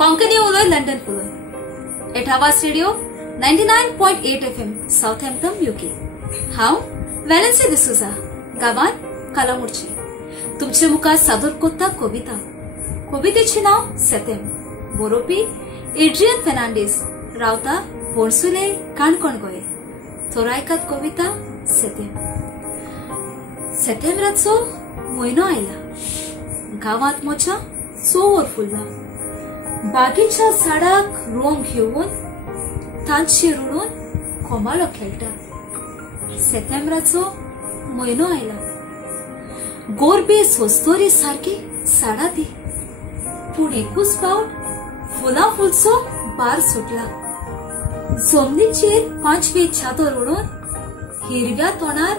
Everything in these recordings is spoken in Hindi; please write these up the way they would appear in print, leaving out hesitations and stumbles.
कोंकणी उलोय लंडन उलोय एठावास रेडियो 99.8 FM साउथहॅम्प्टन UK। हांव वेलेन्सी डिसूजा गावान कालामुडची तुमचे मुखार सादर कोत्ता कवितेचे नाव सेतेम। बरोवपी एड्रियन फेर्नांडीस रावता बोरसुले काणकोण गोंय। थोरायकात कविता सेतेम। सेप्टेंबराचो म्हयनो आयला, गावात मोच्या चोर फुलला। बागेच्या झाडाक रोंग घेवन तांची रुडून कोमाळो खेळटा। सेप्टेंबराचो म्हयनो आयला, गोरबे सोस्तोरी सारकी साडा दी, पूण एकूच फावट फुलां फुलचो बार सुटला। जमनीचेर पांचवे चादर उडोवन हिरव्या तोंडार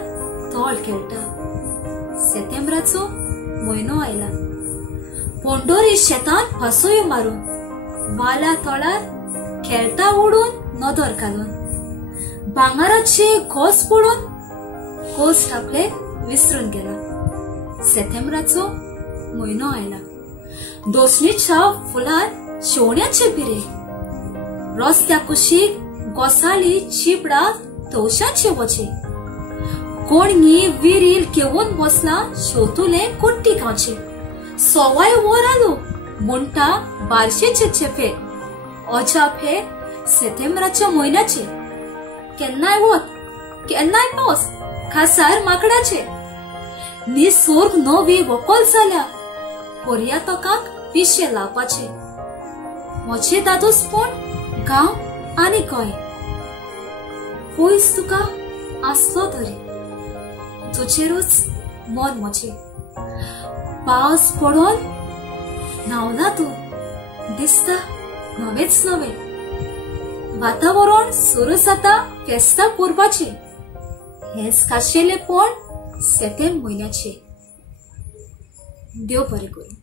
तोळ खेळटा। सेप्टेंबराचो म्हयनो आयला, पोंडोरे शेतान फासोयो मारून वाल्या तोळार खेळटा उडून नदर घालून। भांगाराचे घोस पडून घोस आपले विसरून गेला। सेप्टेंबराचो म्हयनो आयला, दोसणीच्या फुलार शेवण्याचे बिरे, रस्त्या कुशीक गोसाळी चिपडा तवशांचे वचे। कोणगी विरील घेवन बसला शेवतुले कोट्टी गांवचे। सवाय वर आलो म्हणटा बारशेचे चेपे, अजाप हे सेप्टेंबराच्या म्हयन्याचे। केन्नाय वत केन्नाय पावस खासार माकडाचे। निसर्ग नवी वकोल जाल्या, पर्यटकांक पिशे लावपाचे। म्हजे दादूसपण गांव आनी गोंय, पयस तुका आसलो तरी तुजेरूच मन म्हजे। पावस पडोन न्हावला तूं, दिसता नवेच नवे। वातावरण सुरू जाता फेस्ता करपाचे, हेच खाशेलेपण सेप्टेंबर म्हयन्याचे। देव बरें करूं।